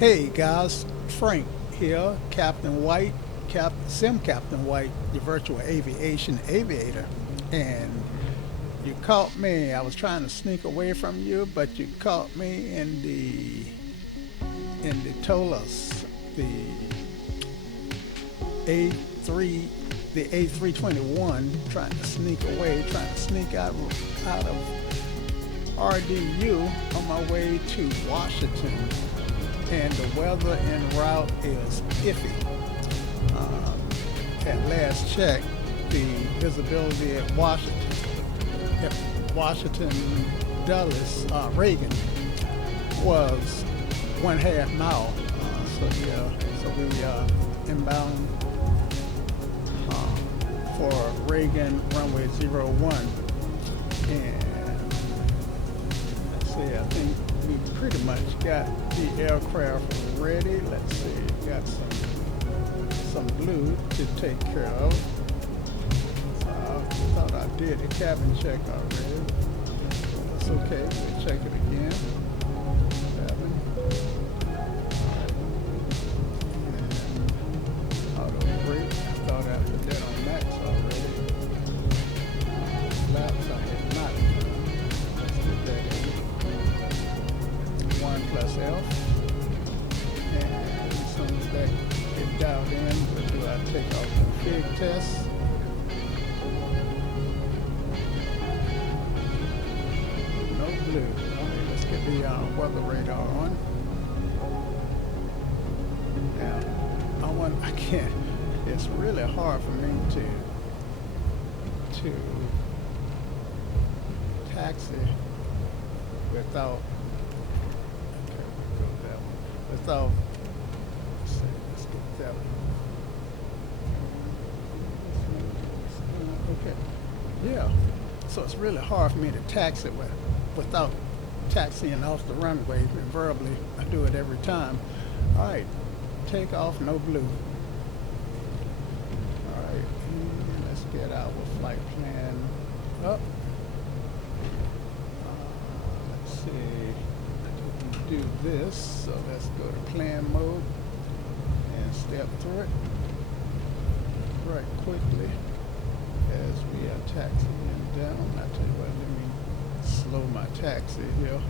Hey guys, Frank here, Captain White, Captain White, the virtual aviation aviator. And you caught me. I was trying to sneak away from you, but you caught me in the Toliss, the A3 the A321, trying to sneak away, trying to sneak out of RDU on my way to Washington, and the weather en route is iffy. At last check, the visibility at Washington Dulles, Reagan, was 1/2 mile. So we inbound for Reagan runway 01, and let's see, I think we pretty much got the aircraft ready. Let's see, got some blue to take care of. I thought I did a cabin check already. That's okay, we'll check it again. Cabin. And auto brake. I thought I put that on max already. Laps I had not. Let's get that in. 1 plus F. And as soon as that gets dialed in, we'll do our takeoff and fig test. No blue. Alright, let's get the weather radar on. Now, I can't. It's really hard for me to taxi without. Okay, we'll go that one. Without. Let's see. Let's get that one. Okay. Yeah. So it's really hard for me to taxi without taxiing off the runway. Invariably, I do it every time. All right. Take off. No blue. Let's get our flight plan up. Let's see. I didn't do this, so let's go to plan mode and step through it right quickly as we are taxiing down. I tell you what, let me slow my taxi here.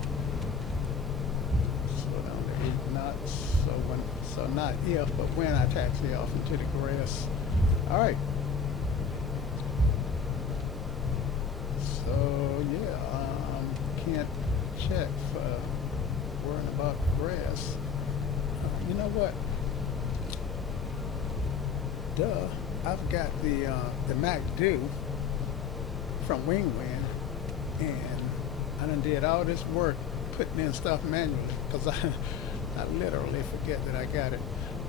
Slow down to 8 knots. So not if, but when I taxi off into the grass. All right. So yeah, can't check for worrying about grass. You know what? Duh, I've got the Mac do from Wingwin, and I done did all this work putting in stuff manually because I literally forget that I got it.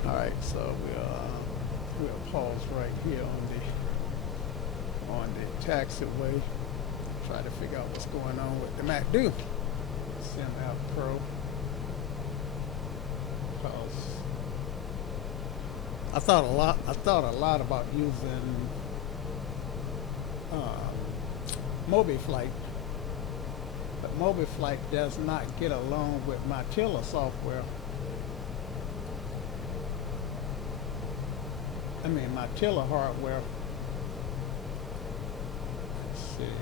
All right, so we'll pause right here on the taxiway. Try to figure out what's going on with the Mac do. Send out Pro. Because I thought a lot about using MobiFlight, but MobiFlight does not get along with my Toliss software. I mean my Toliss hardware. Let's see.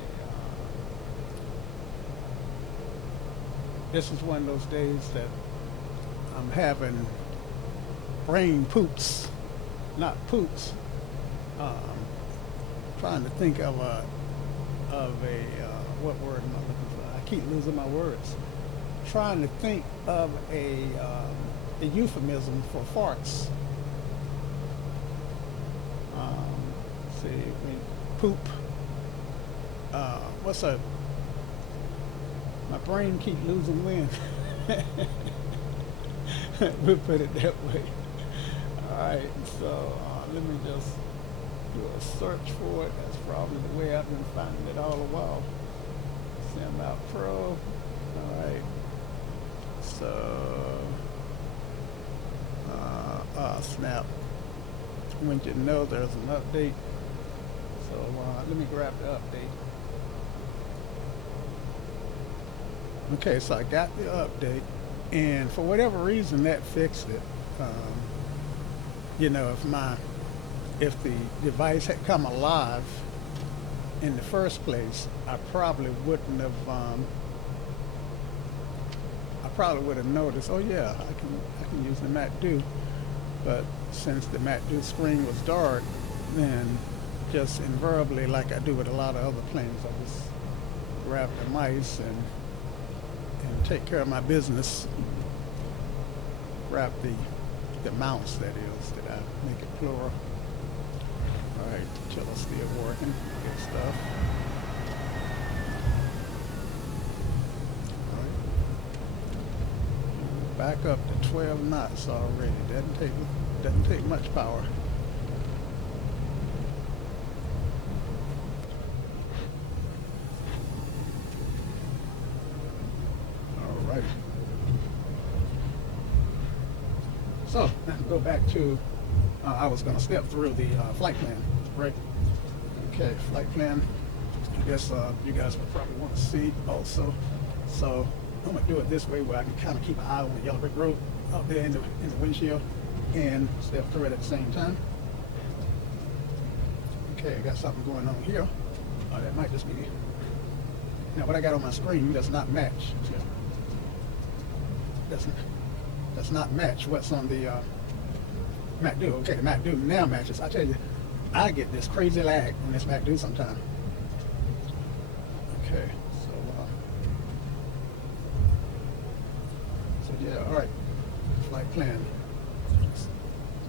This is one of those days that I'm having brain poots, not poots. Trying to think of a what word am I looking for? I keep losing my words. Trying to think of a euphemism for farts. Let's see, poop. What's a? My brain keep losing wind. We'll put it that way. All right, so let me just do a search for it. That's probably the way I've been finding it all the while. Send out Pro. All right. So, snap. When you know there's an update. So let me grab the update. Okay, so I got the update. And for whatever reason, that fixed it. You know, if the device had come alive in the first place, I probably wouldn't have. I probably would have noticed. Oh yeah, I can use the MacDo. But since the MacDo screen was dark, then just invariably, like I do with a lot of other planes, I just grab the mice and take care of my business. Grab the mouse, that is, that I make it plural. All right, Toliss still working. Good stuff. All right. Back up to 12 knots already. Doesn't take much power. All right. So go back to. I was going to step through the flight plan, right? Okay, flight plan. I guess you guys would probably want to see also. So I'm going to do it this way, where I can kind of keep an eye on the yellow brick road up there in the windshield and step through it at the same time. Okay, I got something going on here. That might just be. Now, what I got on my screen does not match. Does not match what's on the MacDo. Okay, the MacDo now matches. I tell you, I get this crazy lag on this MacDo sometime. Okay, so yeah, all right. Flight plan.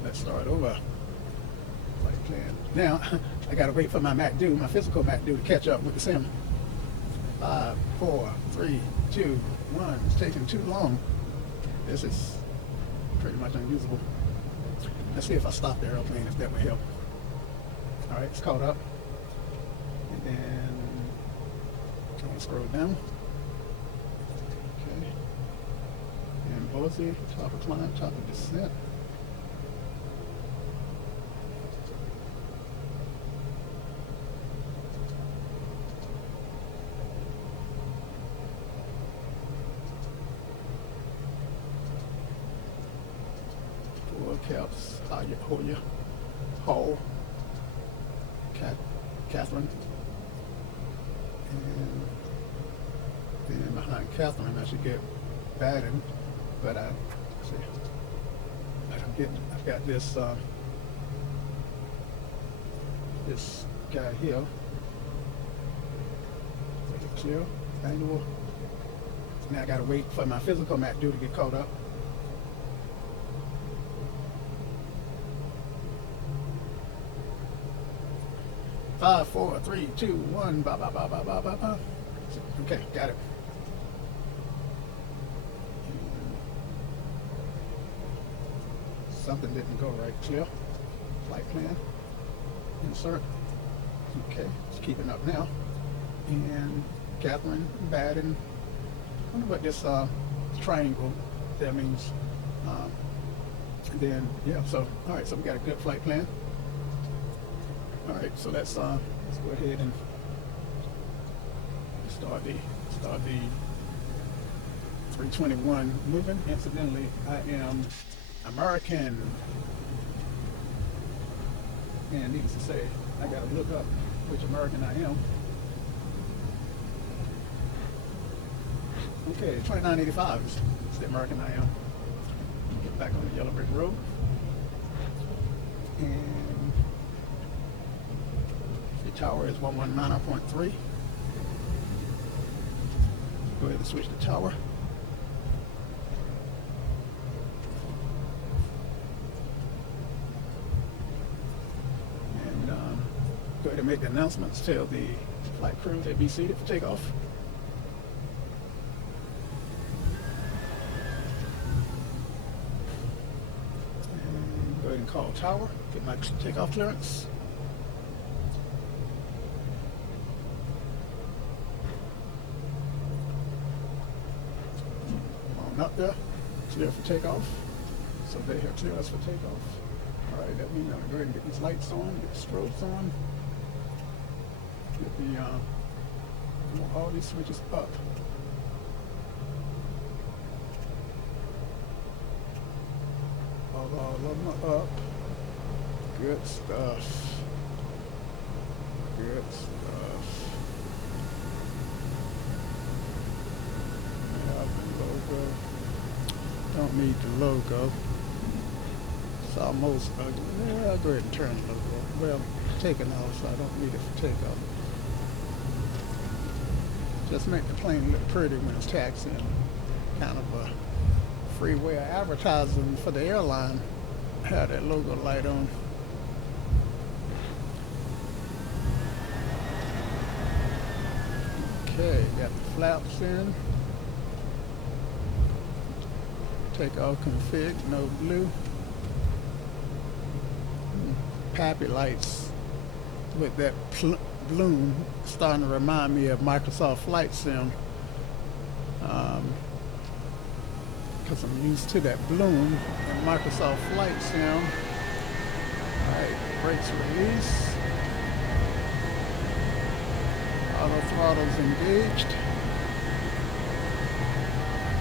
Let's start over. Flight plan. Now, I gotta wait for my MacDo, my physical MacDo, to catch up with the sim. 5, 4, 3, 2, 1. It's taking too long. This is pretty much unusable. Let's see if I stop the airplane, if that would help. All right, it's caught up. And then I'm gonna scroll down. Okay. And Boise, top of climb, top of descent. Caps, Hoya, Hall, Catherine, and then behind Catherine I should get Baden, but I've got this this guy here. Clear, annual. Now I gotta wait for my physical MacDo to get caught up. 5, 4, 3, 2, 1. Ba ba ba ba ba ba ba. Okay, got it. Something didn't go right. Clear. Flight plan. Insert. Okay, it's keeping up now. And Catherine, Baden. I wonder what this triangle that means. Then yeah. So all right. So we got a good flight plan. All right, so let's go ahead and start the 321 moving. Incidentally, I am American, and needless to say, I got to look up which American I am. Okay, 2985 is the American I am. Get back on the yellow brick road, and the tower is 119.3. Go ahead and switch the tower. And go ahead and make the announcements. Tell the flight crew to be seated for takeoff. And go ahead and call tower. Get my takeoff clearance. Up there, clear for takeoff. So they have cleared us for takeoff. All right, that means I'm going to go ahead and get these lights on, get the strobes on, get the all these switches up. All of them are up. Good stuff. Good stuff. Yeah, the logo. Don't need the logo. It's almost ugly. Yeah, I'll go ahead and turn the logo. Well, take it off, so I don't need it for takeoff. Just make the plane look pretty when it's taxiing. Kind of a free way of advertising for the airline. Have that logo light on. Okay, got the flaps in. Takeoff config, no blue. Pappy lights with that bloom starting to remind me of Microsoft Flight Sim. Because I'm used to that bloom in Microsoft Flight Sim. Alright, brakes release. Auto throttle's engaged.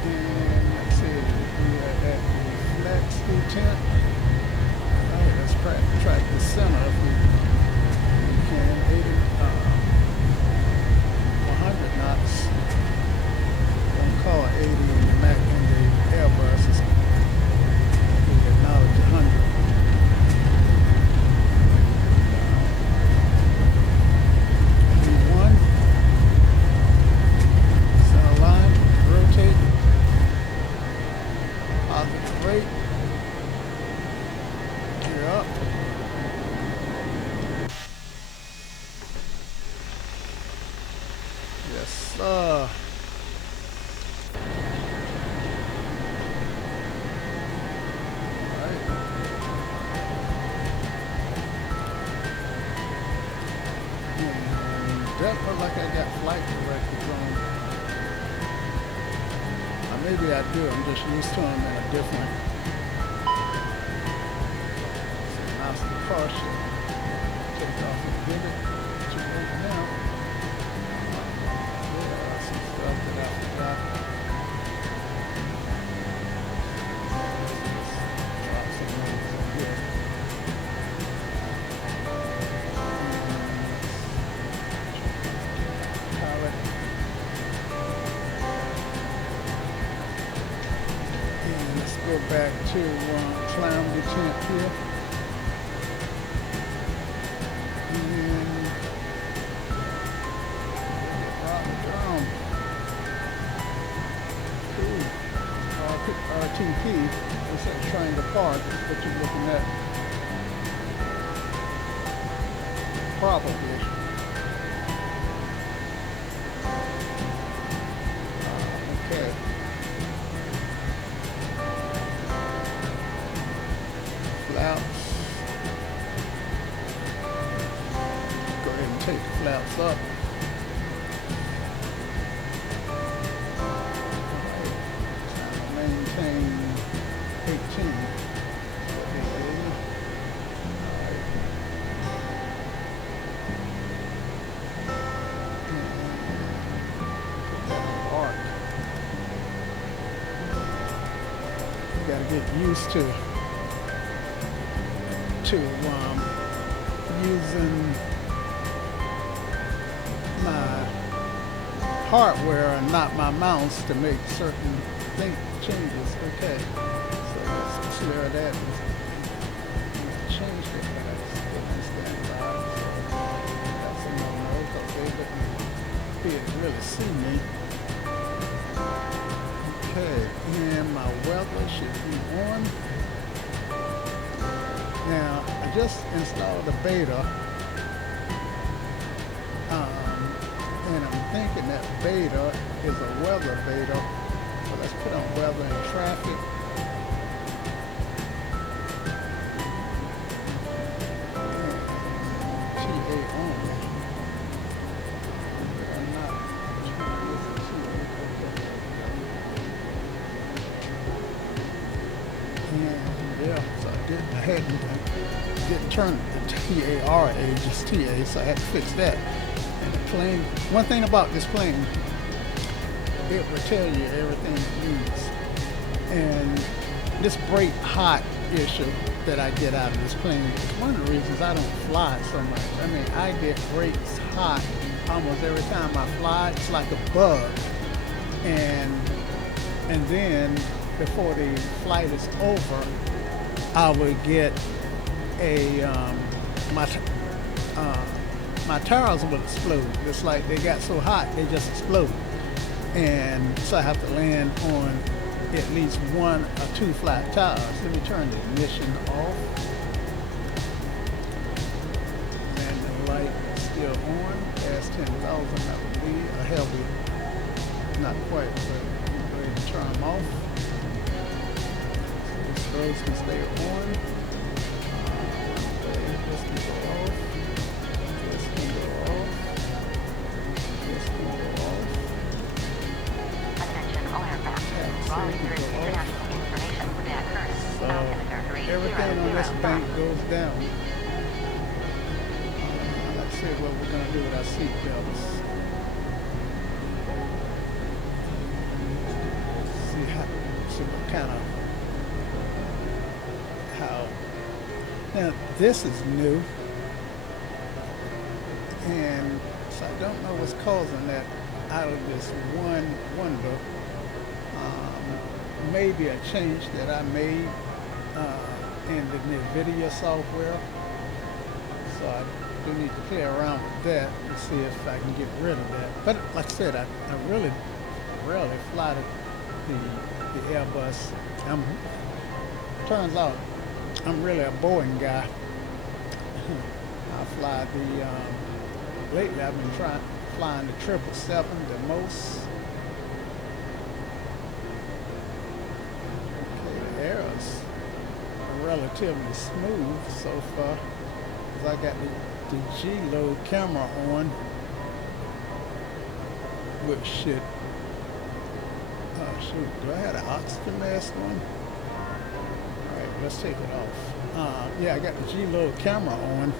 And let's see, we are at the flex detent. Alright, let's track the center if we can. 100 knots. Don't call it 80 in the Mac in the Airbus. We acknowledge 100. V1. Center line. Rotate. Positive brake. Gear up. Yes, sir. That look like I got flight directives on. Maybe I do. I'm just used to them in a different. Master caution. Take off and give it to right now. Yeah, some stuff that I forgot. Drop some names in here. Go back to climb detent here. And Raleigh-Durham. Cool. RTP. It's at Triangle Park. Is what you're looking at. Probably. Okay. Flaps. Go ahead and take the flaps up. Maintain 18. Arc. You gotta get used to using my hardware and not my mouse to make certain changes. Okay, so let's clear that. Change the guys. Stand by. That's a no-no because they didn't really see me. Okay, and my weather should be on. Now, I just installed the beta, and I'm thinking that beta is a weather beta. So let's put on weather and traffic. TA on. I'm not yeah, so I didn't turn the TARA, just TA, so I had to fix that. And the plane, one thing about this plane, it will tell you everything it needs. And this brake hot issue that I get out of this plane. It's one of the reasons I don't fly it so much. I mean, I get brakes hot almost every time I fly. It's like a bug. And then before the flight is over, I will get a my tires will explode. It's like they got so hot they just explode, and so I have to land on at least one or two flat tires. Let me turn the ignition off, and the light is still on. Past 10,000, I believe. A heavy, not quite, but I'm going to turn them off. Those can stay on. This can go off. This can go off. This can go off. Attention all aircraft. Raleigh-Durham International information for that current. So everything on this bank goes down. Let's see what we're going to do with our seat belts. See what kind of now this is new, and so I don't know what's causing that out of this one window. Maybe a change that I made in the NVIDIA software, so I do need to play around with that and see if I can get rid of that. But like I said, I really rarely fly the Airbus. Turns out I'm really a Boeing guy. I fly lately I've been flying the 777 the most. Okay, the air is relatively smooth so far, because I got the G-load camera on, which should, oh shoot, do I have an oxygen mask on? Let's take it off. Yeah, I got the G-load camera on,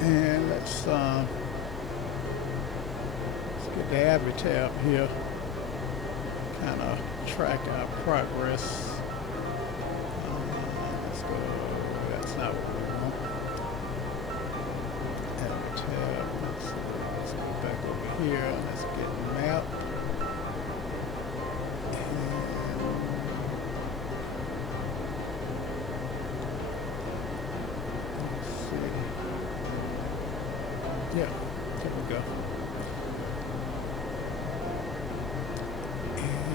and let's get the Abby tab here, kind of track our progress. Let's go. That's not what we want. Abby tab. Let's go back over here. Let's get the map. Yeah, there we go.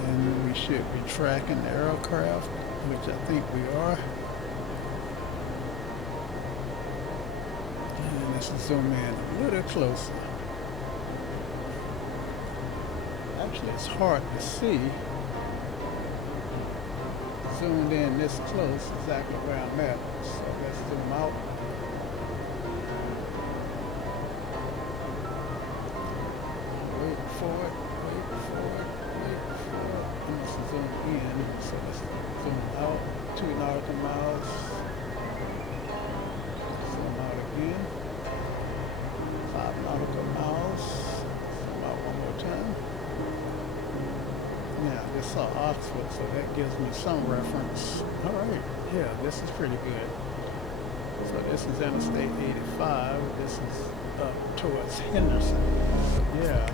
And we should be tracking the aircraft, which I think we are. And let's zoom in a little closer. Actually, it's hard to see zoomed in this close exactly where I'm at. So let's zoom out. Forward, wait for it. And let's zoom in. So let's zoom out 2 nautical miles. Zoom out again. 5 nautical miles. Zoom out one more time. Now this is Oxford, so that gives me some reference. All right, yeah, this is pretty good. So this is Interstate 85. This is up towards Henderson. Yeah.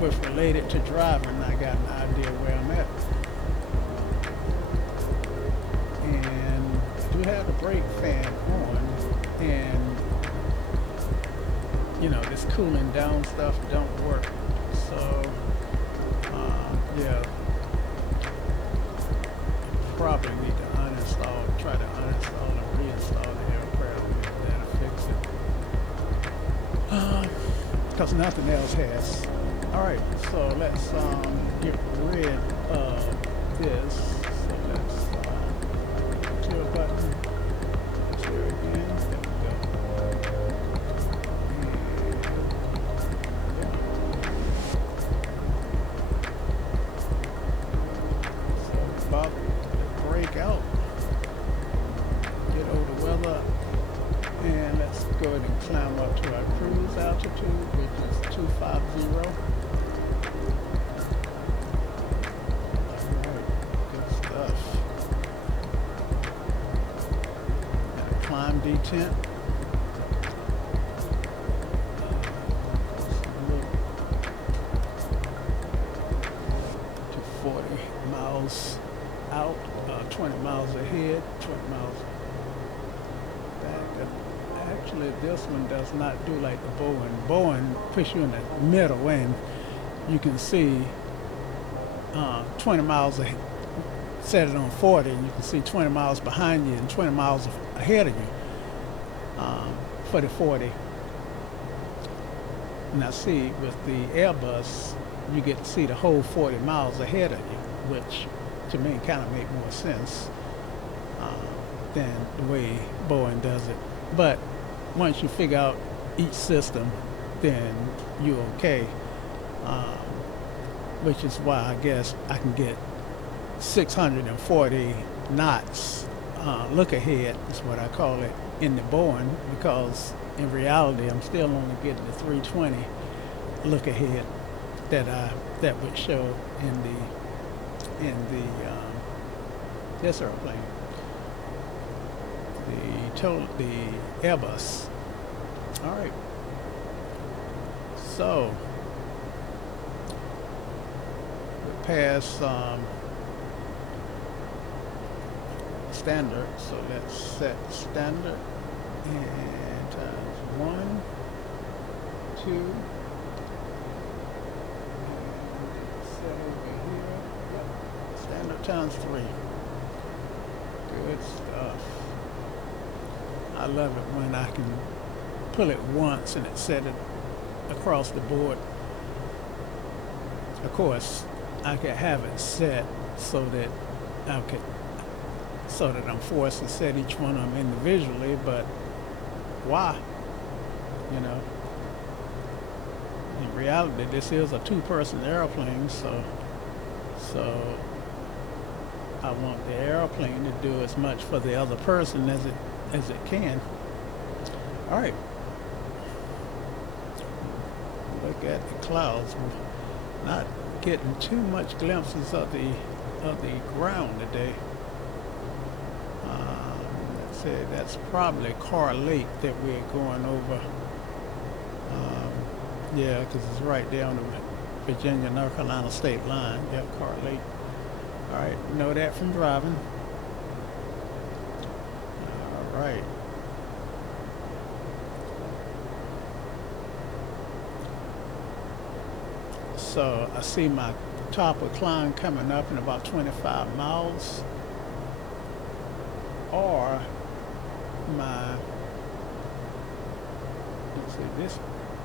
With related to driving, I got an idea where I'm at. And I do have the brake fan on, and you know, this cooling down stuff don't work. So yeah, probably need to try to uninstall and reinstall the aircraft. That'll fix it. Because nothing else has. Alright, so let's get rid of this. So let's clear button. Clear again. There we go. So about to break out. Get over the weather. And let's go ahead and climb up to our cruise altitude, which is 250. detent. To 40 miles out, 20 miles ahead, 20 miles back. Actually, this one does not do like the Boeing. Boeing puts you in the middle, and you can see 20 miles ahead. Set it on 40, and you can see 20 miles behind you and 20 miles ahead of you for the 40. Now see, with the Airbus, you get to see the whole 40 miles ahead of you, which to me kind of make more sense than the way Boeing does it. But once you figure out each system, then you're okay, which is why I guess I can get 640 knots look ahead is what I call it in the Boeing, because in reality I'm still only getting the 320 look ahead that would show in the this airplane, the Airbus. All right, so we pass standard, so let's set standard and times 1, 2, and set over here. Yep. Standard times 3. Good stuff. I love it when I can pull it once and it set it across the board. Of course, I could have it set so that I'm forced to set each one of them individually, but why? You know, in reality, this is a two-person airplane, so I want the airplane to do as much for the other person as it can. All right. Look at the clouds. We're not getting too much glimpses of the ground today. Let's say that's probably Carr Lake that we're going over. Yeah, because it's right there on the Virginia-North Carolina state line. Yep, Carr Lake. All right, know that from driving. All right. So I see my top of climb coming up in about 25 miles. Or my, let's see,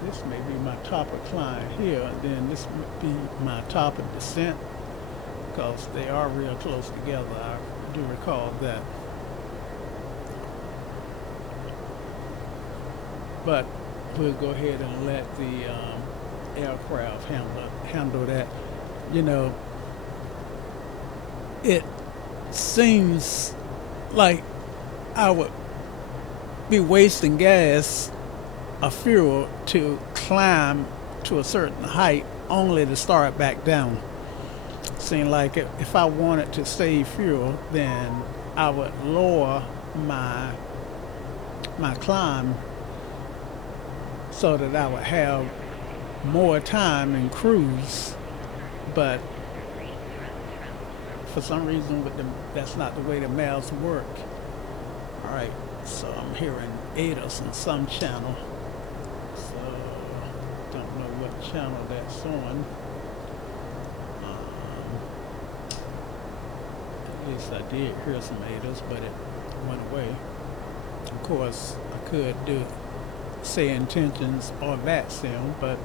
this may be my top of climb here, and then this may be my top of descent, because they are real close together. I do recall that. But we'll go ahead and let the aircraft handle that. You know, it seems like I would be wasting gas or fuel to climb to a certain height only to start back down. Seems like if I wanted to save fuel, then I would lower my climb so that I would have more time in cruise, but for some reason that's not the way the maths work. All right, so I'm hearing ATIS on some channel, so don't know what channel that's on. At least I did hear some ATIS, but it went away. Of course, I could do say intentions or that sim, but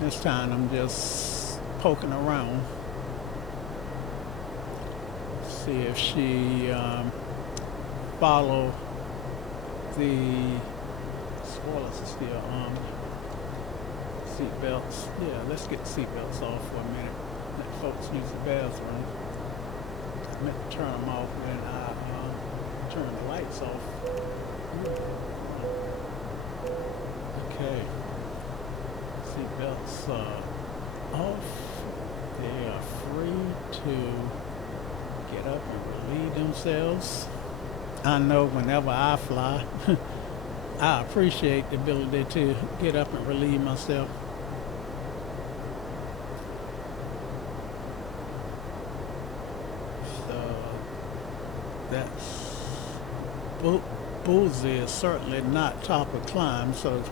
this time I'm just poking around. See if she follow the spoilers are still on. Seat belts. Yeah, let's get the seat belts off for a minute. Let folks use the bathroom. I meant to turn them off when I turn the lights off. Okay. Seat belts off. They are free to get get up and relieve themselves. I know whenever I fly, I appreciate the ability to get up and relieve myself. So that's Boozy is certainly not top of climb. So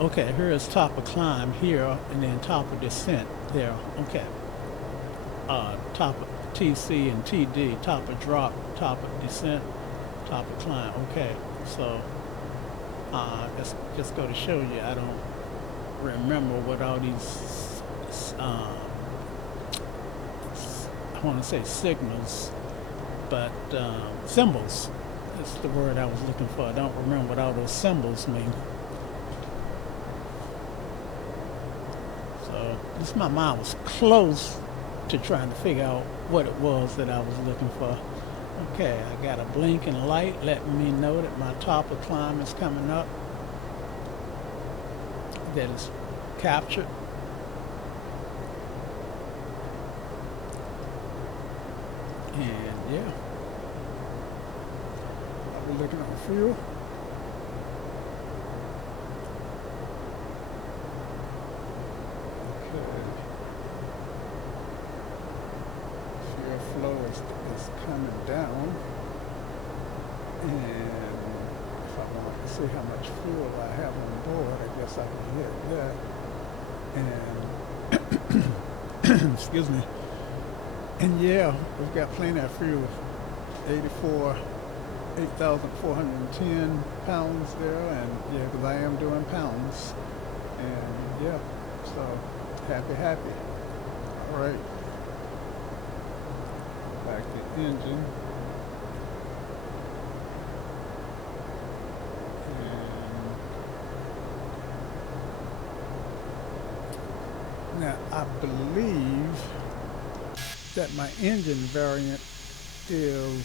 okay, here is top of climb here, and then top of descent there. Okay. Top of TC and TD, top of drop, top of descent, top of climb. Okay, so just go to show you, I don't remember what all these I want to say signals, but symbols. That's the word I was looking for. I don't remember what all those symbols mean. So this my mind was close to trying to figure out what it was that I was looking for. Okay, I got a blinking light letting me know that my top of climb is coming up. That is captured. And yeah, I'll be looking on fuel. Flow is coming down, and if I want to see how much fuel I have on board, I guess I can hit that. And excuse me. And yeah, we've got plenty of fuel. 8,410 pounds there, and yeah, because I am doing pounds, and yeah, so happy. All right. Back the engine, and now I believe that my engine variant is,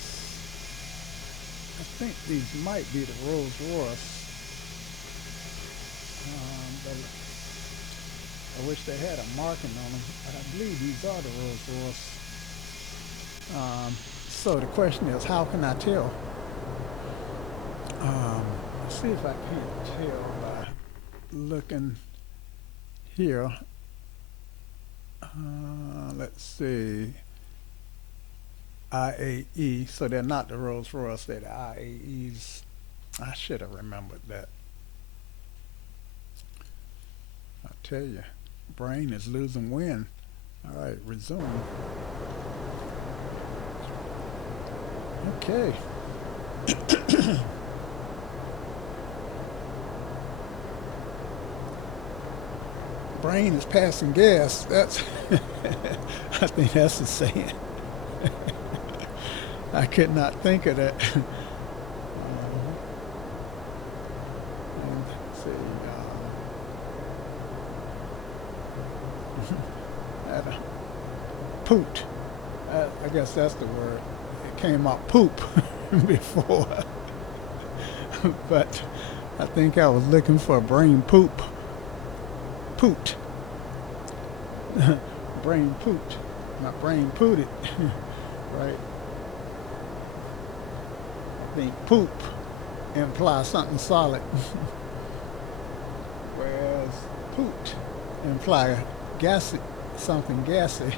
I think these might be the Rolls-Royce, but I wish they had a marking on them, but I believe these are the Rolls-Royce. So the question is, how can I tell? Let's see if I can't tell by looking here. Let's see. IAE, so they're not the Rolls-Royce, they're the IAEs. I should have remembered that. I'll tell you, brain is losing wind. All right, resume. Okay. Brain is passing gas. That's I think that's the saying. I could not think of that. And let's see. Poot. I guess that's the word. Came out poop before, but I think I was looking for brain poop. Poot. Brain poot. My brain pooted. Right? I think poop implies something solid, whereas poot implies gassy, something gassy.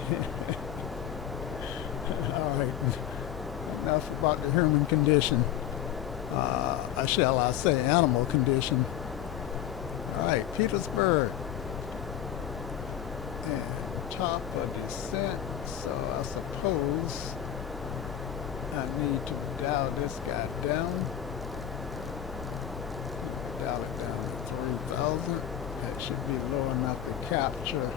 All right. Enough about the human condition. Shall I say animal condition. All right, Petersburg. And top of descent. So I suppose I need to dial this guy down. Dial it down to 3,000. That should be low enough to capture.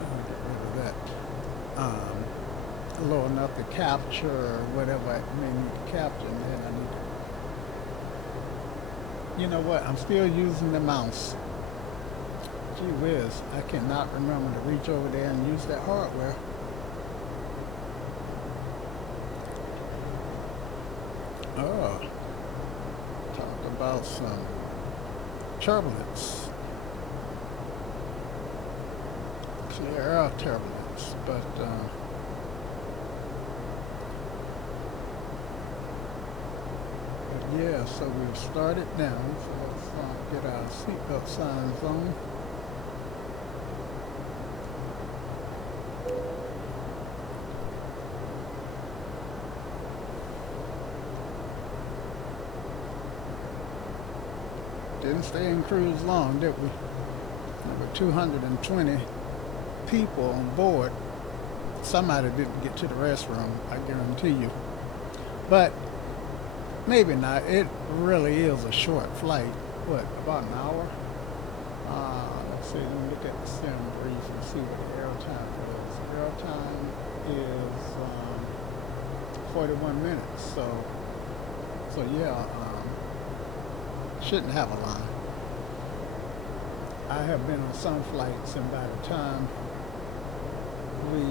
I'll get rid of that. Low enough to capture whatever I may need to capture, and then I need to, you know what, I'm still using the mouse. Gee whiz, I cannot remember to reach over there and use that hardware. Oh, talk about some turbulence, clear air turbulence, but Yeah, so we've started now. So let's get our seatbelt signs on. Didn't stay in cruise long, did we? There were 220 people on board. Somebody didn't get to the restroom, I guarantee you. But maybe not. It really is a short flight. What, about an hour? Let's see, let me look at the sim brief and see what the airtime is. Airtime is 41 minutes. So yeah, shouldn't have a line. I have been on some flights, and by the time we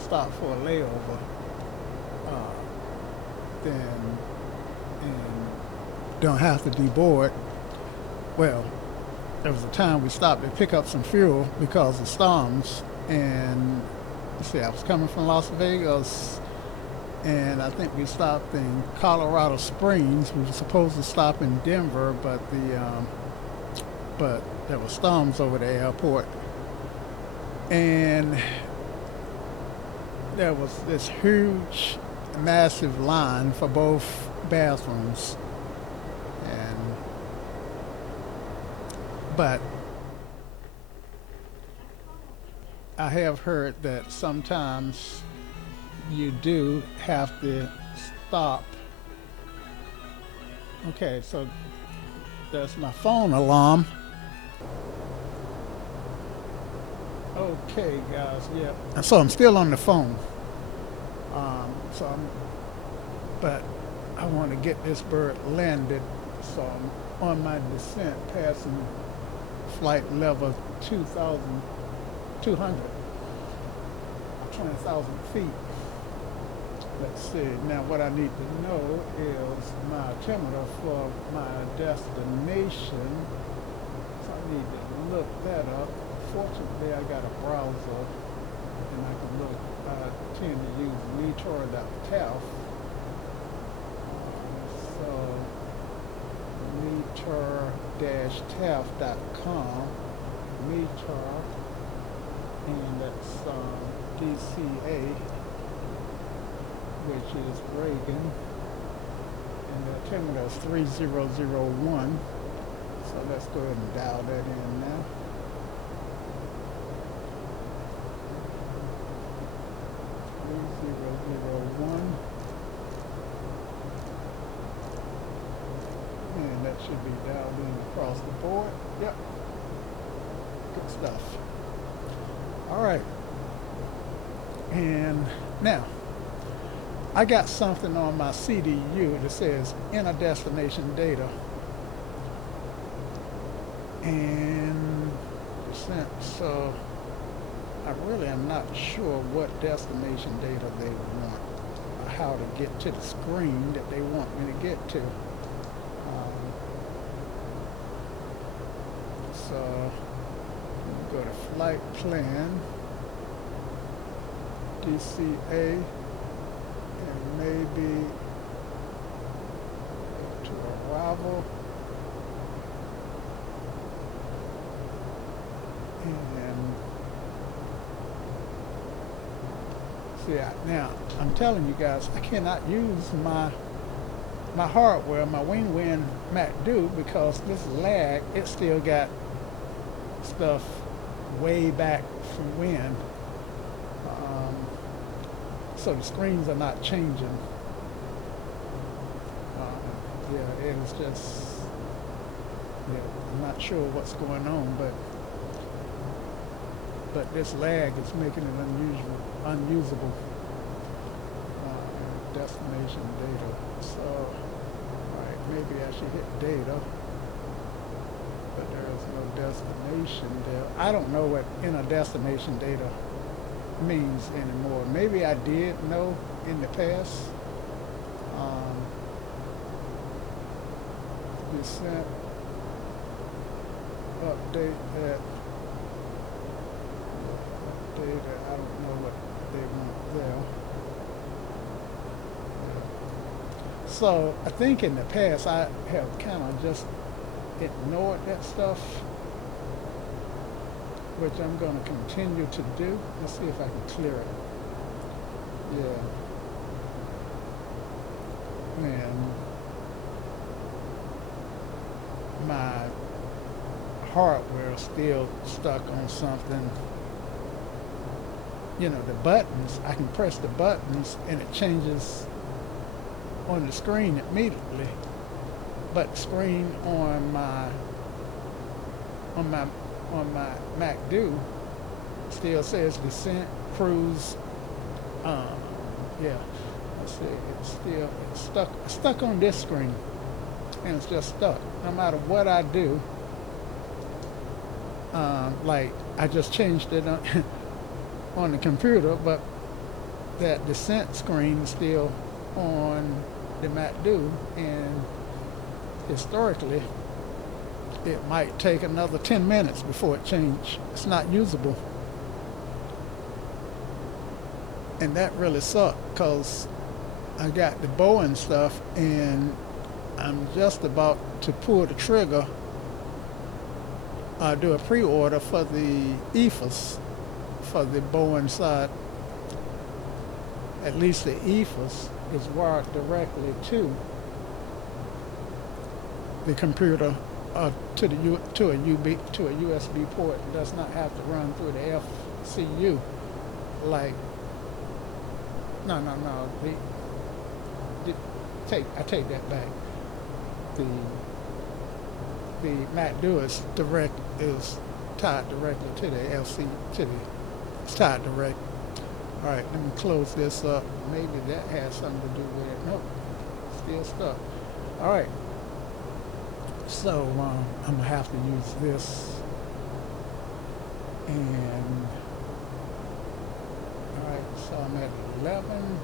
stop for a layover, then and don't have to deboard. Well, there was a time we stopped to pick up some fuel because of storms, and let's see, I was coming from Las Vegas, and I think we stopped in Colorado Springs. We were supposed to stop in Denver, but there were storms over the airport, and there was this huge, massive line for both bathrooms, but I have heard that sometimes you do have to stop. Okay, so that's my phone alarm. Okay, guys, yeah. So I'm still on the phone. But I want to get this bird landed, so I'm on my descent, passing flight level 2,200, 20,000 feet. Let's see. Now, what I need to know is my altimeter for my destination. So I need to look that up. Fortunately, I got a browser, and I can look. I tend to use meter.taf. So meter-taf.com, meter, and that's DCA, which is Reagan, and the altimeter is 3001. So let's go ahead and dial that in now. 3001. And that should be dialed in across the board. Yep. Good stuff. All right. And now, I got something on my CDU that says inner destination data. And so I really am not sure what destination data they want, or how to get to the screen that they want me to get to. So go to flight plan, DCA, and maybe to arrival, and see, now I'm telling you guys, I cannot use my hardware, my Wingwin MacDo, because this lag, it still got stuff way back from when. So the screens are not changing. Yeah, it's just, yeah, I'm not sure what's going on, but this lag is making it unusable. Destination data. So, all right, maybe I should hit data, but there is no destination there. I don't know what inner destination data means anymore. Maybe I did know in the past. Descent update that data. I don't know what they want there. So I think in the past I have kind of just ignored that stuff, which I'm going to continue to do. Let's see if I can clear it. Yeah. And my hardware is still stuck on something. You know, the buttons, I can press the buttons and it changes on the screen immediately. But the screen on my MacDo still says descent, cruise. Yeah, let's see, it's stuck on this screen, and it's just stuck. No matter what I do, like I just changed it on the computer, but that descent screen is still on the MacDo, and historically it might take another 10 minutes before it changes. It's not usable. And that really sucked because I got the Boeing stuff and I'm just about to pull the trigger, do a pre-order for the EFAs for the Boeing side. At least the EFAs is wired directly to the computer, to a USB port. It does not have to run through the FCU like. No. I take that back. The MacDo is tied directly to the LC it's tied direct. All right, let me close this up. Maybe that has something to do with it. Nope, still stuck. All right. So I'm gonna have to use this, and all right. So I'm at 11.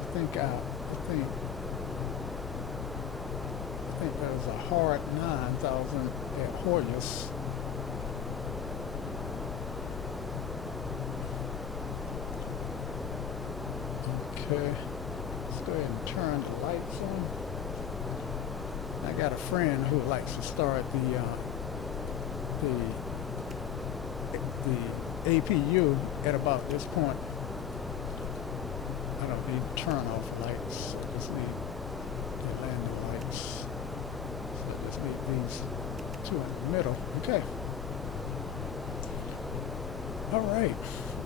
I think that was a hard 9,000 at Hoyas. Okay, let's go ahead and turn the lights on. I got a friend who likes to start the APU at about this point. I don't need turn off lights. I just need the landing lights. So I just need these two in the middle. Okay. All right.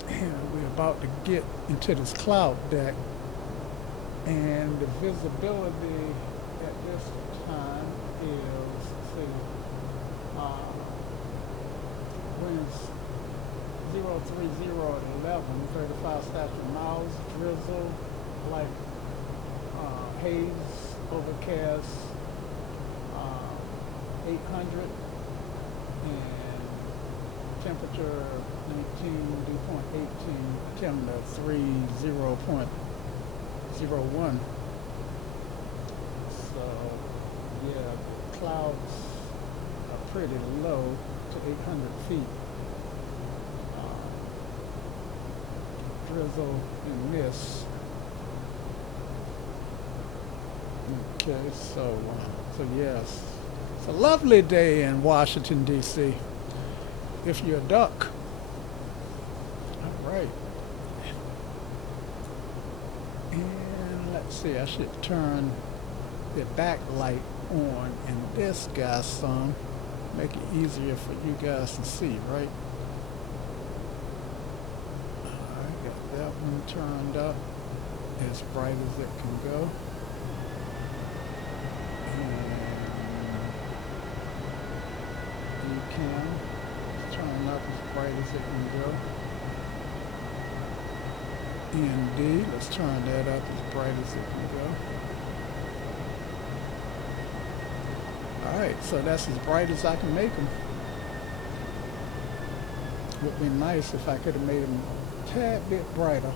And we're about to get into this cloud deck, and the visibility at this time is, let's see, winds 030 at 11, 35 statute miles, drizzle, like haze, overcast, 800, and temperature 19, dew point 18, temperature 30.01. So, yeah, clouds are pretty low to 800 feet. Drizzle and mist. Okay, so yes, it's a lovely day in Washington, D.C. if you're a duck. All right. And let's see, I should turn the backlight on in this guy's some, make it easier for you guys to see, right? I got that one turned up as bright as it can go. And you can turn up as bright as it can go. ND, let's turn that up as bright as it can go. Alright, so that's as bright as I can make them. Would be nice if I could have made them a tad bit brighter.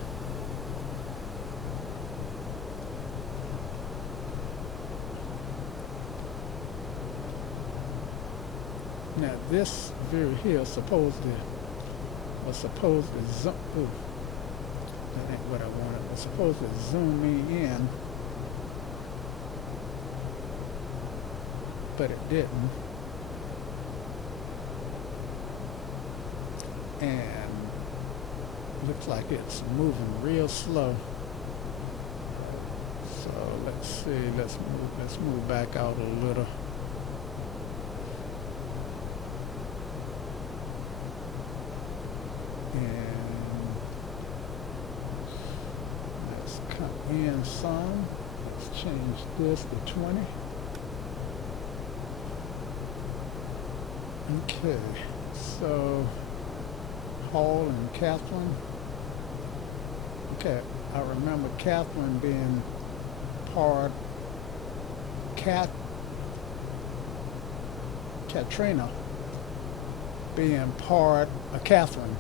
Now this view here was supposed to zoom. Ooh, ain't what I wanted. I was supposed to zoom me in, but it didn't. And looks like it's moving real slow. So let's see, let's move back out a little. And let's come in some. Let's change this to 20. Okay, so Hall and Catherine. Okay, I remember Catherine being part Katrina being part of Catherine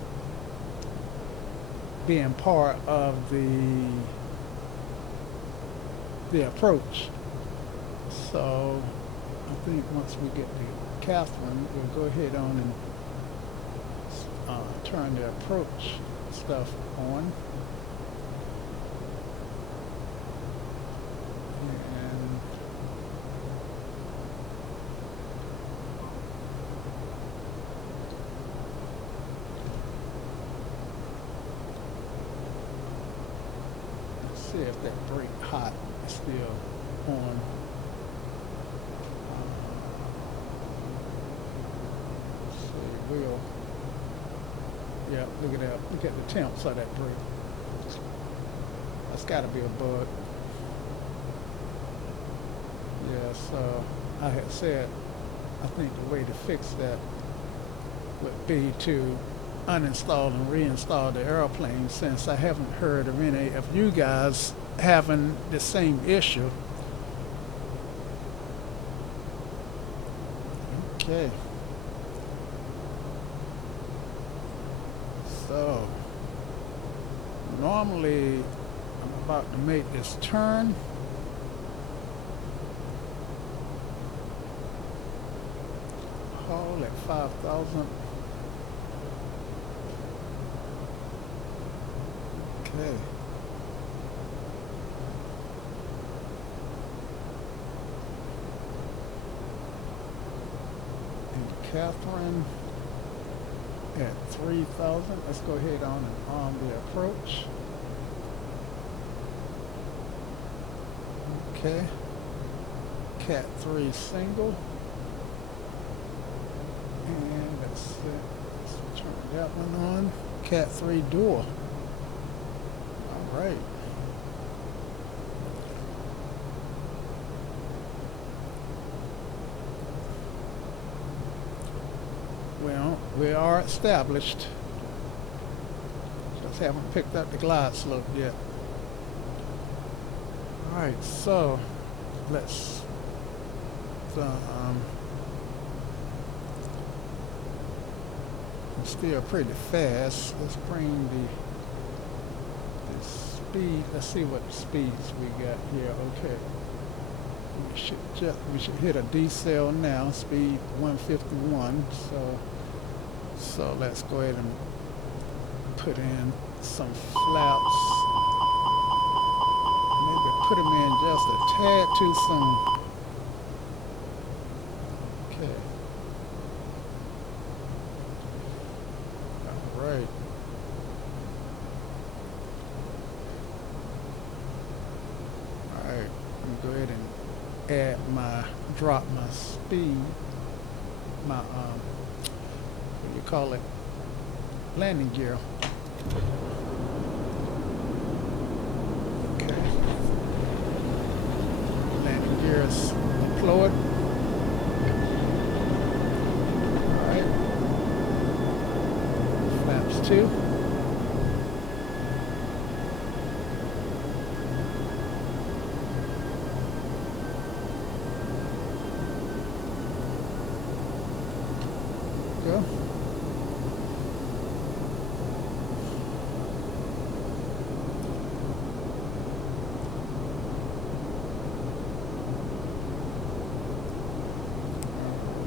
being part of the approach. So I think once we get to Catherine, we'll go ahead on and turn the approach stuff on. And let's see if that brake hot is still on. Let's see, wheel. Yeah, look at that. Look at the temps of that brake. That's got to be a bug. Yeah, so I had said, I think the way to fix that would be to uninstall and reinstall the airplane, since I haven't heard of any of you guys having the same issue. Okay. So normally I'm about to make this turn. Haul at 5,000. Okay. And Catherine at 3,000. Let's go ahead on and arm the approach. Okay. Cat 3 single. And let's turn that one on. Cat 3 dual. All right. Well, we are established. Just haven't picked up the glide slope yet. All right, so let's it's still pretty fast. Let's bring the speed. Let's see what speeds we got here. Okay. We should hit a decel now, speed 151. So let's go ahead and put in some flaps. Maybe put them in just a tad too soon. Okay. All right. All right. Let me go ahead and drop my speed, my what do you call it, landing gear. Okay, landing gear is deployed. All right, flaps 2. Go.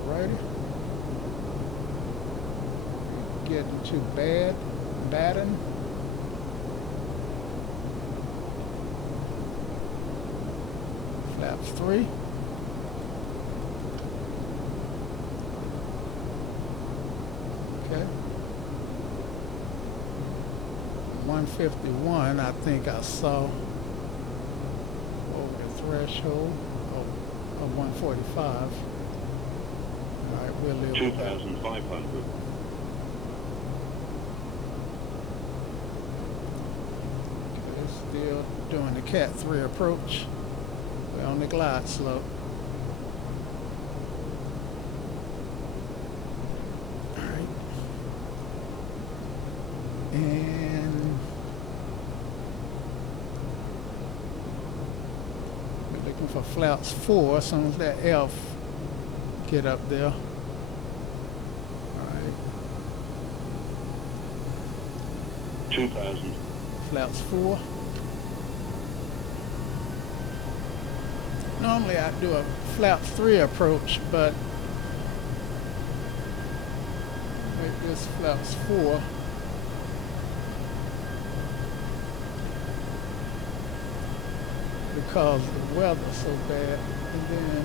Alrighty. Getting too bad, batting. 3. Okay. 151, I think I saw over the threshold of 145. All right, we'll live with that. 2,500. Okay, still doing the Cat 3 approach. We're on the glide slope. All right. And we're looking for flaps 4 as soon as that F get up there. All right. 2,000. Flaps 4. Normally I do a flap 3 approach, but make this flaps 4. Because the weather's so bad. And then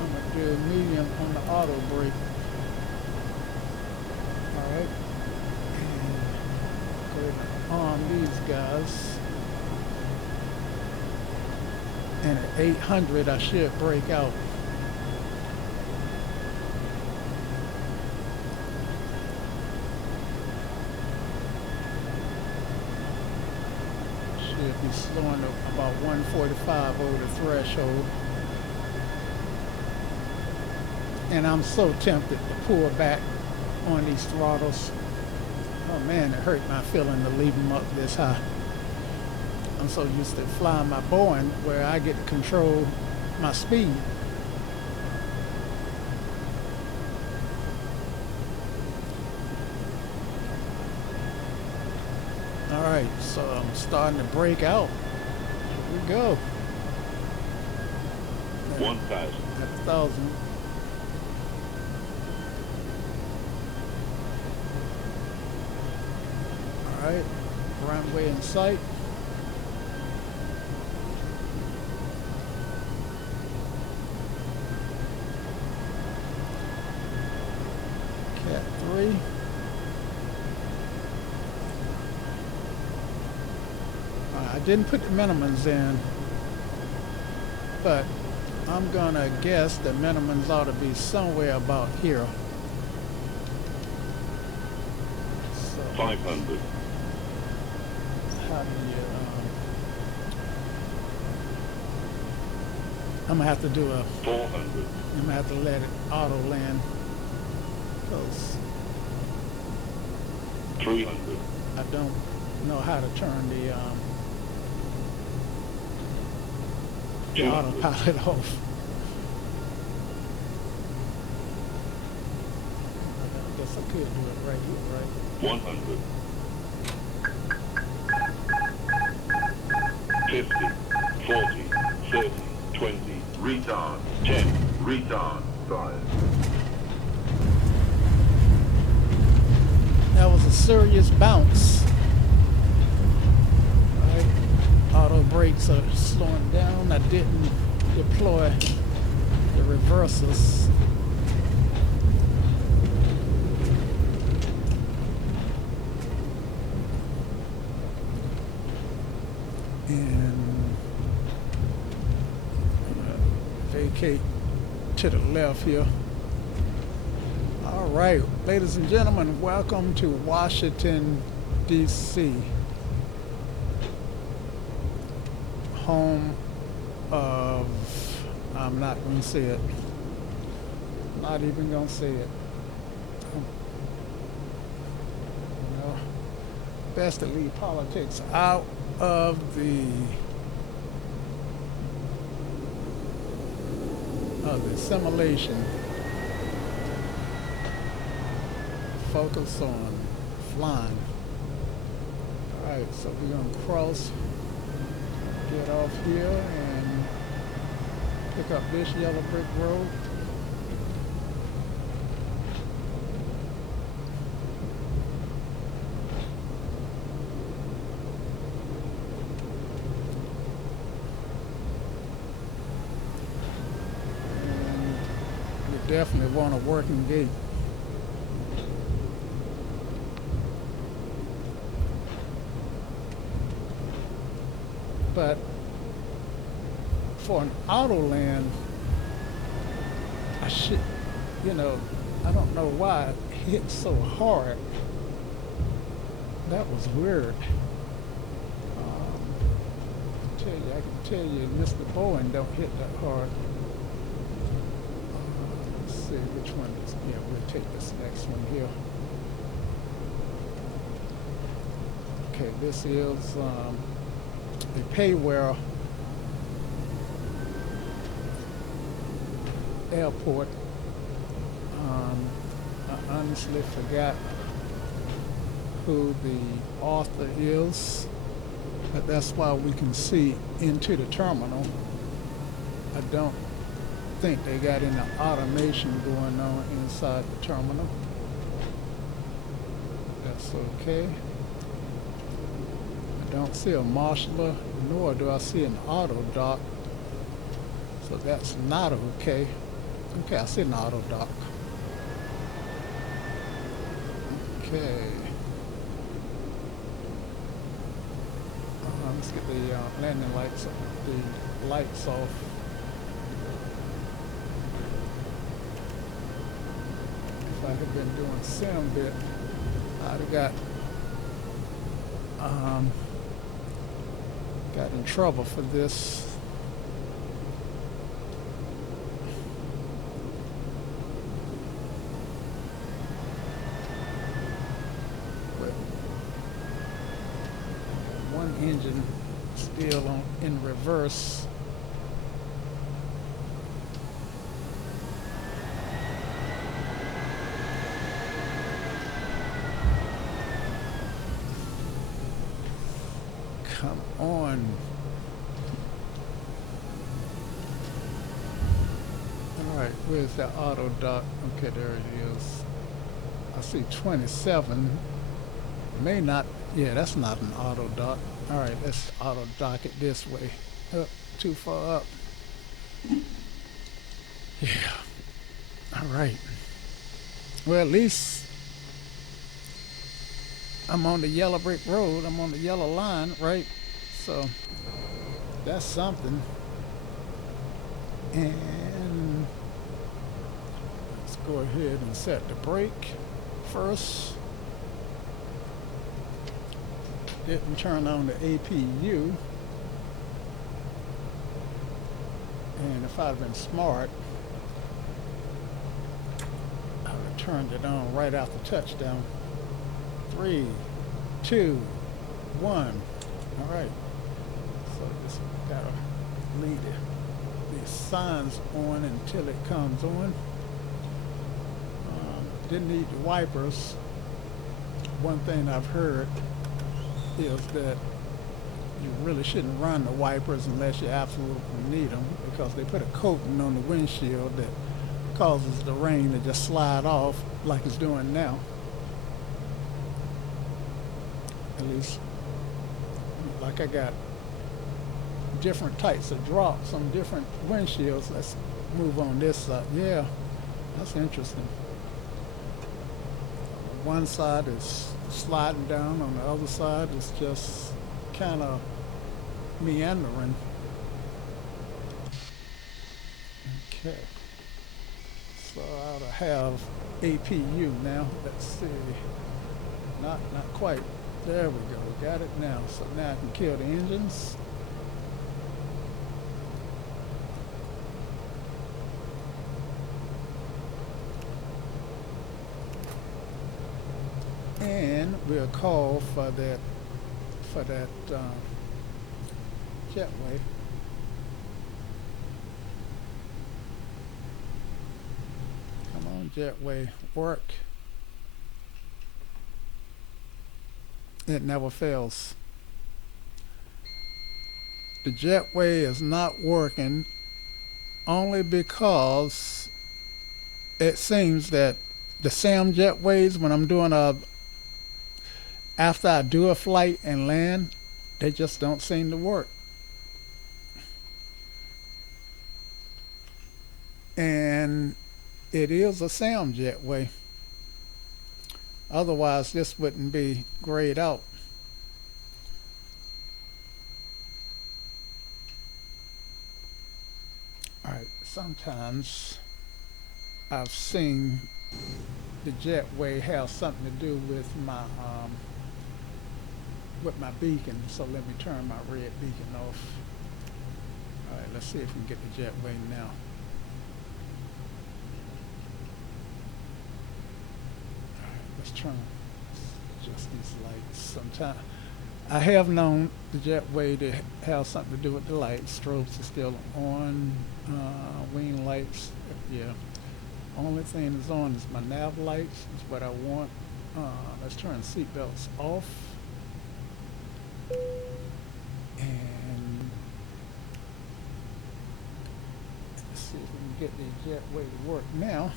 I'm gonna do a medium on the auto brake. Alright. And go ahead and arm these guys. And at 800 I should break out. Should be slowing up about 145 over the threshold. And I'm so tempted to pull back on these throttles. Oh man, it hurt my feeling to leave them up this high. I'm so used to flying my Boeing where I get to control my speed. All right, so I'm starting to break out. Here we go. 1,000. At 1,000. All right, runway in sight. Cat 3. I didn't put the minimums in, but I'm gonna guess the minimums ought to be somewhere about here. So 500. how do you, I'm gonna have to do a, 400. I'm gonna have to let it auto land, because 300. I don't know how to turn the 200. autopilot off. I guess I could do it right here, right? 100. 50. 40. 30. 20. Retard. 10. Retard. 5. That was a serious bounce. Right. Auto brakes are slowing down. I didn't deploy the reversers. And I'm gonna vacate to the left here. All right, ladies and gentlemen, welcome to Washington, D.C., home of, I'm not going to say it, not even going to say it. You know, best to leave politics out of the simulation. Focus on flying. All right, so we're gonna cross, get off here and pick up this yellow brick road. definitely want a working gate. But for an auto land, I should, you know, I don't know why it hit so hard. That was weird. I can tell you, Mr. Bowen don't hit that hard. Let's see which one is. Yeah, we'll take this next one here. Okay, this is a Payware airport. I honestly forgot who the author is, but that's why we can see into the terminal. I don't think they got any automation going on inside the terminal. That's okay. I don't see a marshaller, nor do I see an auto dock. So that's not okay. Okay, I see an auto dock. Okay. Let's get the landing lights, the lights off. If I had been doing sim bit, I'd have got in trouble for this. Engine still in reverse. Come on. All right, where's that auto dock? Okay, there it is. I see 27. May not, yeah, that's not an auto dock. All right, let's auto dock it this way. Up, too far up. Yeah. All right. Well, at least I'm on the yellow brick road. I'm on the yellow line, right? So that's something. And let's go ahead and set the brake first. Didn't turn on the APU, and if I'd been smart, I would have turned it on right after touchdown. 3, 2, 1. All right. So just gotta leave the signs on until it comes on. Didn't need the wipers. One thing I've heard is that you really shouldn't run the wipers unless you absolutely need them, because they put a coating on the windshield that causes the rain to just slide off like it's doing now. At least, like I got different types of drops on different windshields. Let's move on this side. Yeah, that's interesting. One side is sliding down, on the other side is just kind of meandering. Okay, so I ought to have APU now. Let's see, not quite. There we go, got it now. So now I can kill the engines. And we'll call for that jetway. Come on, jetway, work. It never fails. The jetway is not working only because it seems that the SAM jetways, when I'm doing after I do a flight and land, they just don't seem to work. And It is a sound jetway. Otherwise, this wouldn't be grayed out. All right. Sometimes I've seen the jetway have something to do with my beacon. So let me turn my red beacon off. All right. Let's see if we can get the jetway now. Let's turn just these lights. Sometimes I have known the jetway to have something to do with the lights. Strobes are still on. Wing lights, yeah. Only thing that's on is my nav lights. Is what I want. Let's turn seatbelts off. And let's see if we can get the jetway to work now.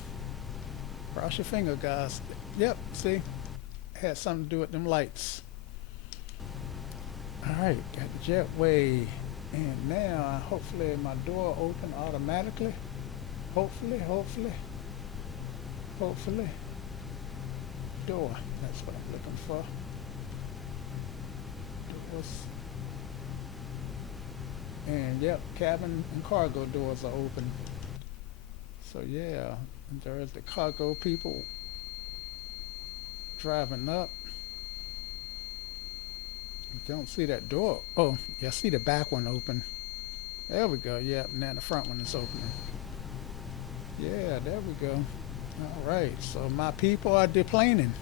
Cross your finger, guys. Yep, see? Had something to do with them lights. Alright, got the jetway. And now, hopefully, my door open automatically. Hopefully. Door. That's what I'm looking for. Doors. And, yep, cabin and cargo doors are open. So, yeah, there's the cargo people driving up. Don't see that door. Oh, yeah, I see the back one open. There we go. Yep, now the front one is opening. Yeah, there we go. All right, so my people are deplaning.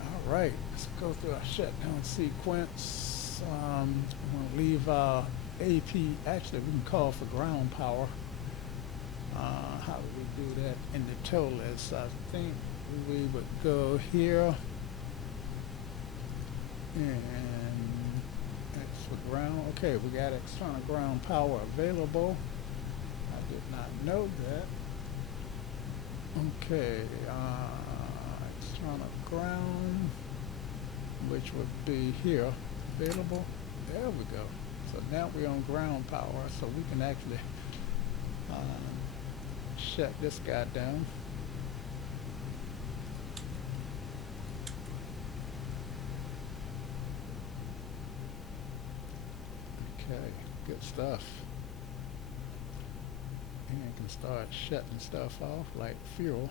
All right, let's go through our shutdown sequence. We're going to leave our AP. Actually, we can call for ground power. How do we do that in the Toliss? I think we would go here and that's for ground. Okay, we got external ground power available. I did not know that. Okay, external ground, which would be here, available. There we go. So now we're on ground power, so we can actually shut this guy down. Okay, good stuff. And can start shutting stuff off like fuel.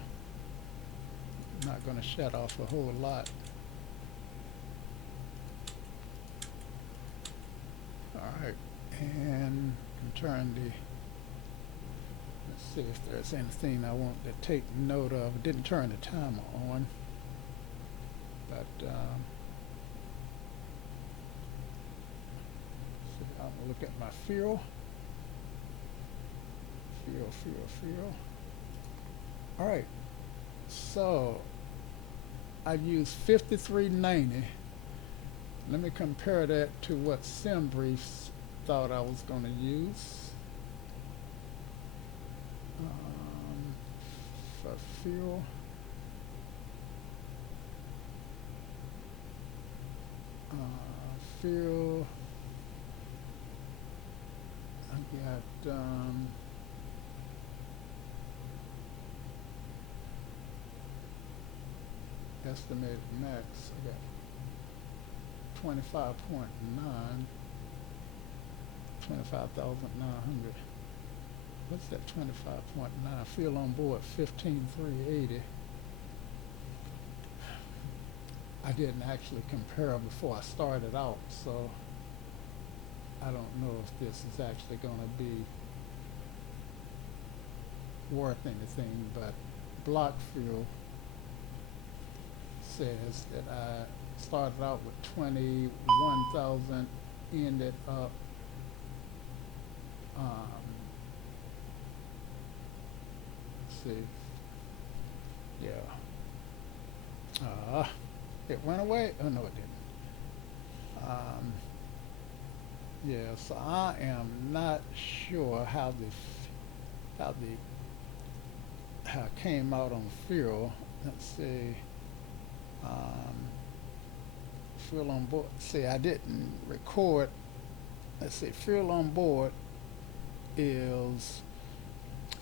Not going to shut off a whole lot. Alright, and turn the, let's see if there's anything I want to take note of. I didn't turn the timer on, but so I'm going to look at my fuel. Fuel. Alright, so I used 5390. Let me compare that to what SimBriefs thought I was going to use. For fuel. Fuel. I got estimated max. I got 25.9, 25,900. What's that 25.9? Fuel on board 15,380. I didn't actually compare before I started out, so I don't know if this is actually going to be worth anything, but block fuel says that I started out with 21,000, ended up let's see, yeah, it went away. Oh no, it didn't. Yeah, so I am not sure how I came out on fuel. Let's see. Fuel on board. See, I didn't record. Let's see. Fuel on board is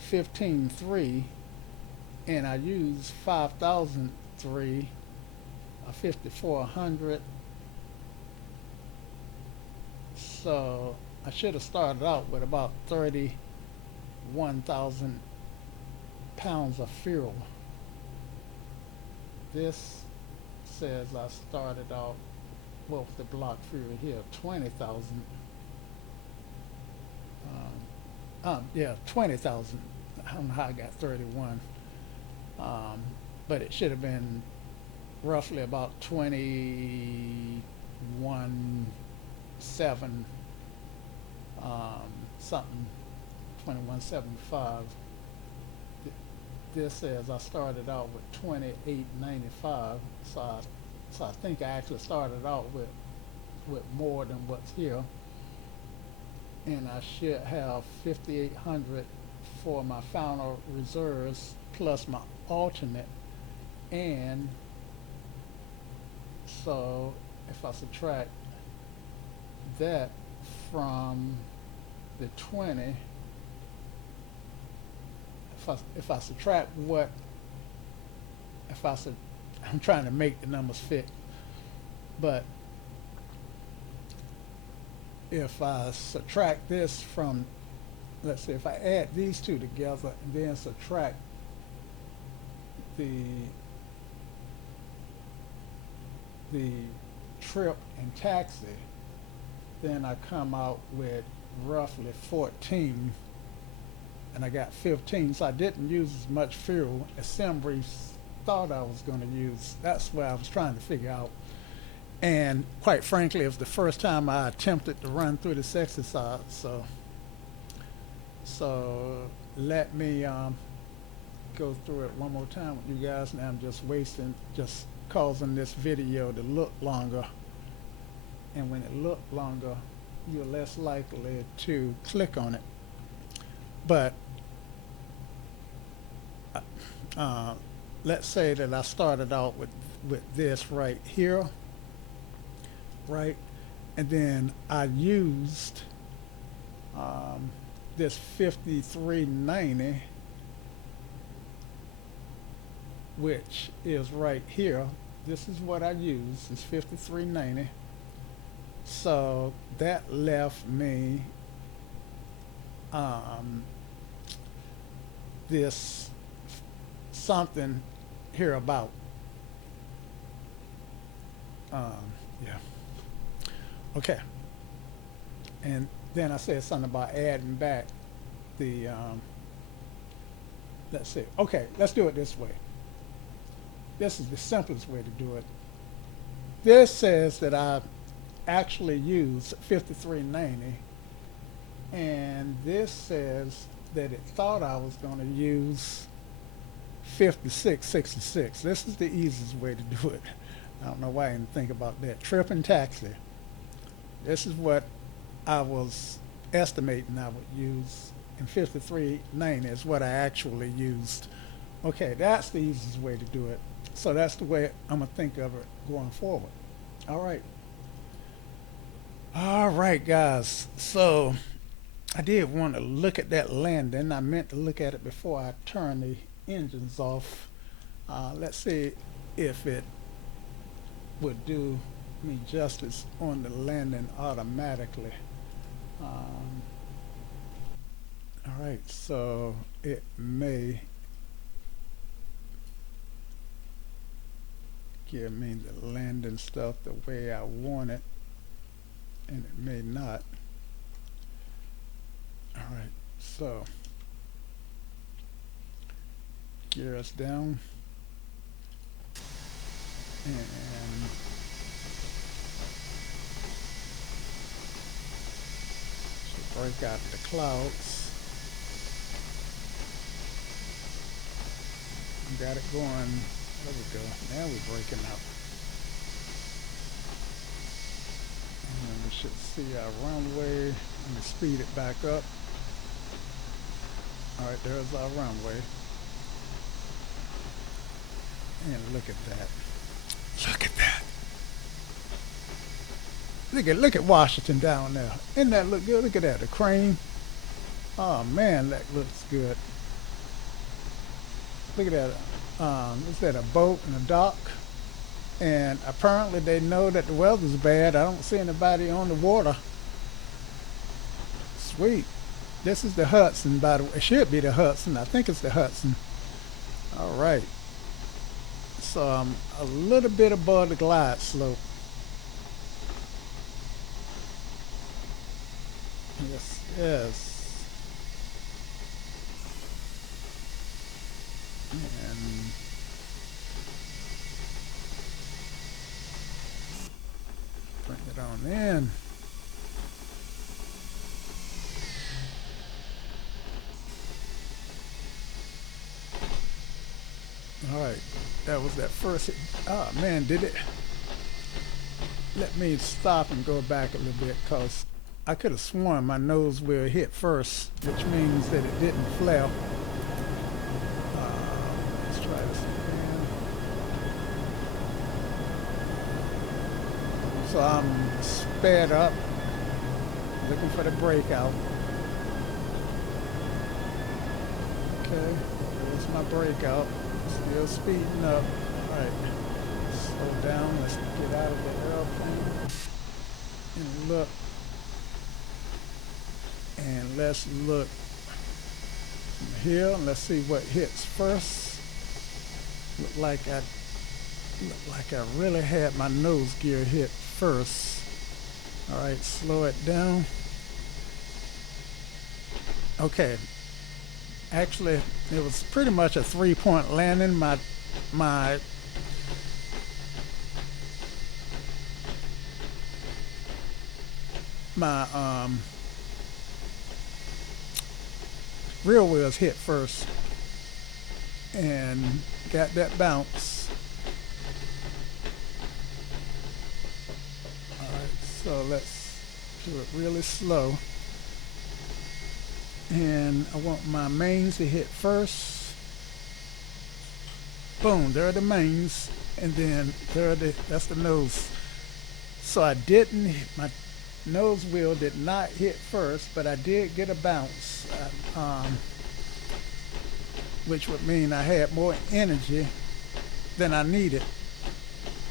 15.3, and I used 5,003, 5,400. So I should have started out with about 31,000 pounds of fuel. This says I started out with the block fuel here, 20,000. Yeah, 20,000. I don't know how I got 31. But it should have been roughly about 21.7 something, 21.75. This says I started out with 28.95, so I think I actually started out with more than what's here, and I should have 5,800 for my final reserves plus my alternate. And so if I subtract that from the 20, if I subtract what, I'm trying to make the numbers fit, but if I subtract this from, let's see, if I add these two together and then subtract the trip and taxi, then I come out with roughly 14, and I got 15, so I didn't use as much fuel as Sembry thought I was going to use. That's what I was trying to figure out. And quite frankly, it was the first time I attempted to run through this exercise, so let me go through it one more time with you guys. Now I'm just causing this video to look longer, and when it looks longer, you're less likely to click on it. But let's say that I started out with this right here, right, and then I used this 5390, which is right here. This is what I use, is 5390. So that left me this something here about yeah, okay. And then I said something about adding back the let's see, okay, let's do it this way. This is the simplest way to do it. This says that I actually used 5390, and this says that it thought I was going to use 5666. This is the easiest way to do it. I don't know why I didn't think about that. Trip and taxi. This is what I was estimating I would use, and 5390 is what I actually used. Okay, that's the easiest way to do it. So that's the way I'm going to think of it going forward. All right. All right, guys. So I did want to look at that landing. I meant to look at it before I turn the engines off. Let's see if it would do me justice on the landing automatically. All right, so it may give me the landing stuff the way I want it, and it may not. All right, so gear us down, and break out the clouds. Got it going. There we go. Now we're breaking out. And we should see our runway. Let me speed it back up. All right, there's our runway. And look at that. Look at that. Look at Washington down there. Isn't that look good? Look at that, the crane. Oh man, that looks good. Look at that. Is that a boat and a dock? And apparently they know that the weather's bad. I don't see anybody on the water. Sweet. This is the Hudson, by the way. It should be the Hudson. I think it's the Hudson. All right. So I'm a little bit above the glide slope. Yes, yes. And bring it on in. All right, that was that first hit. Oh man, did it? Let me stop and go back a little bit, because I could have sworn my nose wheel hit first, which means that it didn't flare. Let's try this again. So I'm sped up, looking for the breakout. Okay, there's my breakout. Still speeding up. All right, slow down. Let's get out of the airplane and look. And let's look from here. Let's see what hits first. Look like I really had my nose gear hit first. All right, slow it down. Okay. Actually, it was pretty much a 3-point landing. My rear wheels hit first and got that bounce. All right, so let's do it really slow. And I want my mains to hit first. Boom, there are the mains, and then that's the nose. So I didn't, my nose wheel did not hit first, but I did get a bounce, which would mean I had more energy than I needed.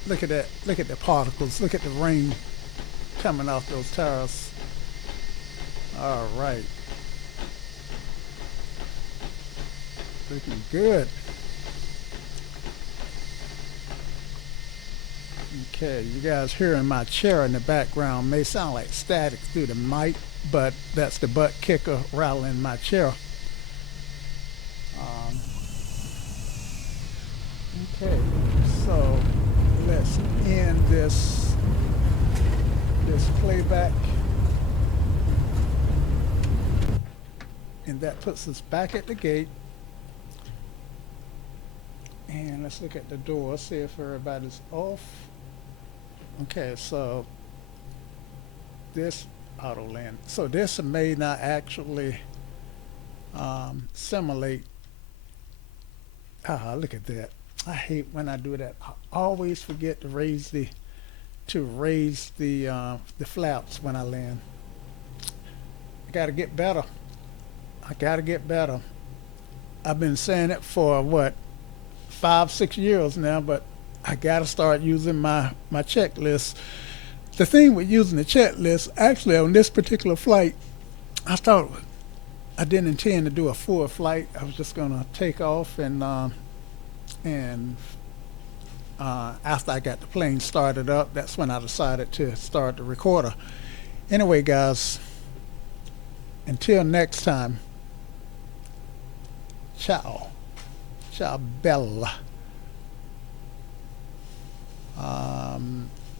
Look at that, look at the particles, look at the rain coming off those tires. All right. Looking good. Okay, you guys hearing my chair in the background may sound like static through the mic, but that's the butt kicker rattling my chair. Okay, so let's end this playback. And that puts us back at the gate. And let's look at the door, see if everybody's off. Okay, so this auto land. So this may not actually simulate. Look at that. I hate when I do that. I always forget to raise the flaps when I land. I gotta get better. I gotta get better. I've been saying it for what, 5-6 years now, but I gotta start using my checklist. The thing with using the checklist, actually on this particular flight, I thought I didn't intend to do a full flight. I was just gonna take off and after I got the plane started up, that's when I decided to start the recorder. Anyway, guys, until next time, ciao. Ciao, Bella.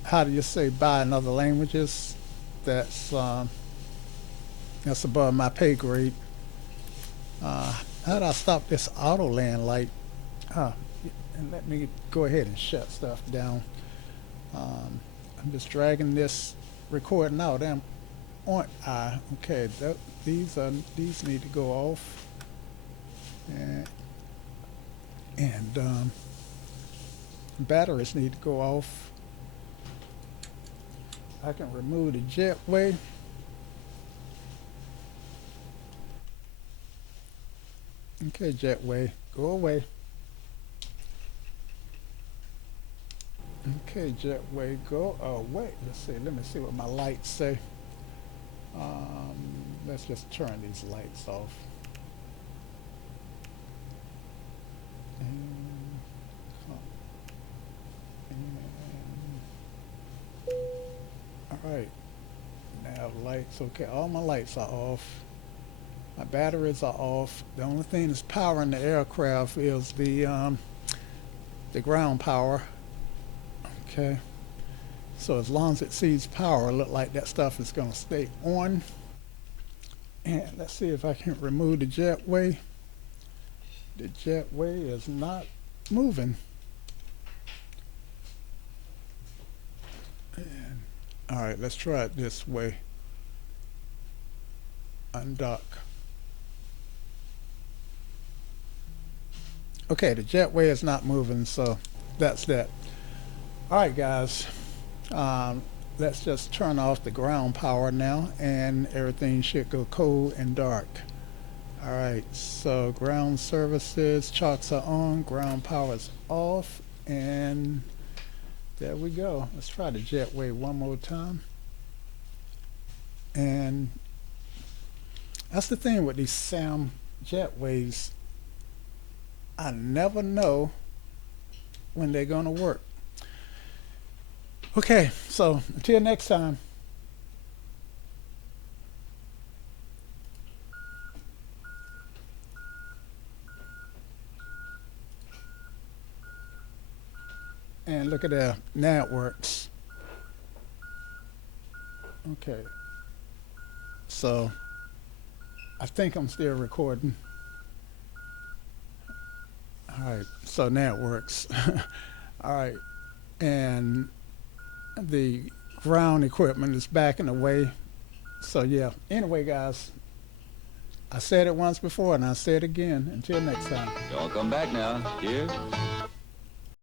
How do you say bye in other languages? That's above my pay grade. How do I stop this auto land light? And let me go ahead and shut stuff down. I'm just dragging this recording out. Aren't I? Okay, these need to go off. And batteries need to go off. I can remove the jetway. Okay, jetway, go away. Okay, jetway, go away. Let's see. Let me see what my lights say. Let's just turn these lights off. And, all right. Now lights. Okay, all my lights are off. My batteries are off. The only thing that's powering the aircraft is the ground power. Okay. So as long as it sees power, it look like that stuff is going to stay on. And let's see if I can remove the jetway. The jetway is not moving. And, all right, let's try it this way. Undock. Okay, the jetway is not moving, so that's that. All right, guys. Let's just turn off the ground power now, and everything should go cold and dark. All right, so ground services, chocks are on, ground power is off, and there we go. Let's try the jetway one more time. And that's the thing with these SAM jetways. I never know when they're going to work. Okay, so until next time. And look at that, now it works. Okay, so I think I'm still recording. All right, so now it works. All right, and the ground equipment is backing away. So yeah, anyway guys, I said it once before and I say it again. Until next time. Y'all come back now. Here.